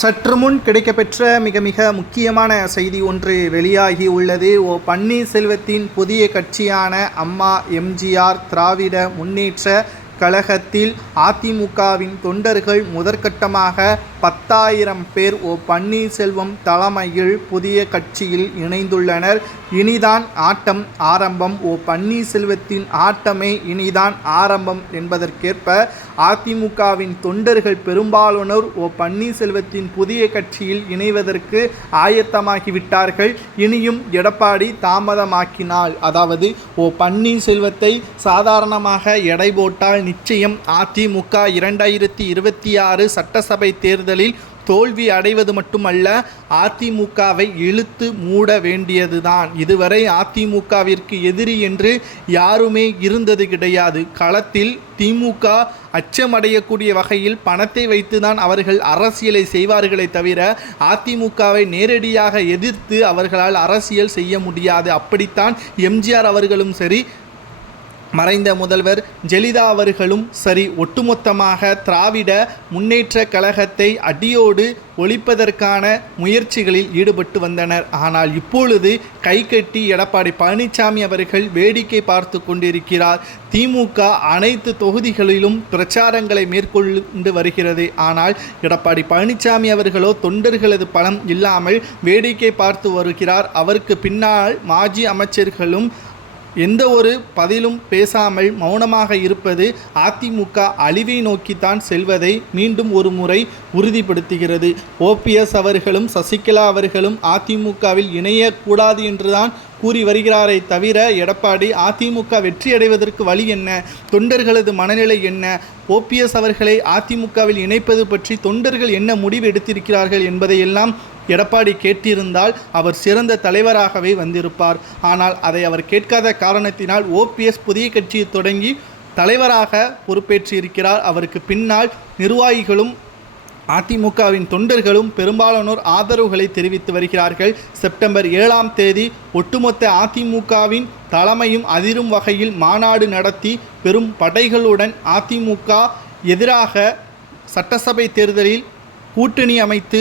சற்று முன் கிடைக்கப்பெற்ற மிக மிக முக்கியமான செய்தி ஒன்று வெளியாகி உள்ளது. ஓ பன்னீர்செல்வத்தின் புதிய கட்சியான அம்மா எம்ஜிஆர் திராவிட முன்னேற்ற கழகத்தில் அதிமுகவின் தொண்டர்கள் முதற்கட்டமாக பத்தாயிரம் பேர் ஓ பன்னீர்செல்வம் தலைமையில் புதிய கட்சியில் இணைந்துள்ளனர். இனிதான் ஆட்டம் ஆரம்பம். ஓ பன்னீர்செல்வத்தின் ஆட்டமே இனிதான் ஆரம்பம் என்பதற்கேற்ப அதிமுகவின் தொண்டர்கள் பெரும்பாலானோர் ஓ பன்னீர்செல்வத்தின் புதிய கட்சியில் இணைவதற்கு ஆயத்தமாகிவிட்டார்கள். இனியும் எடப்பாடி தாமதமாக்கினால் அதாவது ஓ பன்னீர்செல்வத்தை சாதாரணமாக எடை போட்டால் நிச்சயம் அதிமுக இரண்டாயிரத்தி இருபத்தி ஆறு சட்டசபை தேர்தலில் தோல்வி அடைவது மட்டுமல்ல அதிமுகவை இழுத்து மூட வேண்டியதுதான். இதுவரை அதிமுகவிற்கு எதிரி என்று யாருமே இருந்தது கிடையாது. களத்தில் திமுக அச்சமடையக்கூடிய வகையில் பணத்தை வைத்துதான் அவர்கள் அரசியலை செய்வார்களே தவிர அதிமுகவை நேரடியாக எதிர்த்து அவர்களால் அரசியல் செய்ய முடியாது. அப்படித்தான் எம்ஜிஆர் அவர்களும் சரி மறைந்த முதல்வர் ஜெலிதா அவர்களும் சரி ஒட்டுமொத்தமாக திராவிட முன்னேற்ற கழகத்தை அடியோடு ஒழிப்பதற்கான முயற்சிகளில் ஈடுபட்டு வந்தனர். ஆனால் இப்பொழுது கை கட்டி எடப்பாடி பழனிசாமி அவர்கள் வேடிக்கை பார்த்து கொண்டிருக்கிறார். திமுக அனைத்து தொகுதிகளிலும் பிரச்சாரங்களை மேற்கொண்டு வருகிறது. ஆனால் எடப்பாடி பழனிசாமி அவர்களோ தொண்டர்களது பலம் இல்லாமல் வேடிக்கை பார்த்து வருகிறார். அவருக்கு பின்னால் மாஜி அமைச்சர்களும் எந்த ஒரு பதிலும் பேசாமல் மௌனமாக இருப்பது அதிமுக அழிவை நோக்கித்தான் செல்வதை மீண்டும் ஒரு முறை உறுதிப்படுத்துகிறது. ஓபிஎஸ் அவர்களும் சசிகலா அவர்களும் அதிமுகவில் இணையக்கூடாது என்றுதான் கூறி வருகிறாரே தவிர எடப்பாடி அதிமுக வெற்றியடைவதற்கு வழி என்ன? தொண்டர்களது மனநிலை என்ன? ஓபிஎஸ் அவர்களை அதிமுகவில் இணைப்பது பற்றி தொண்டர்கள் என்ன முடிவு எடுத்திருக்கிறார்கள் என்பதையெல்லாம் எடப்பாடி கேட்டிருந்தால் அவர் சிறந்த தலைவராகவே வந்திருப்பார். ஆனால் அதை அவர் கேட்காத காரணத்தினால் ஓபிஎஸ் புதிய கட்சியை தொடங்கி தலைவராக பொறுப்பேற்றிருக்கிறார். அவருக்கு பின்னால் நிர்வாகிகளும் அதிமுகவின் தொண்டர்களும் பெரும்பாலானோர் ஆதரவுகளை தெரிவித்து வருகிறார்கள். செப்டம்பர் ஏழாம் தேதி ஒட்டுமொத்த அதிமுகவின் தலைமையும் அதிரும் வகையில் மாநாடு நடத்தி பெரும் படைகளுடன் அதிமுக எதிராக சட்டசபை தேர்தலில் கூட்டணி அமைத்து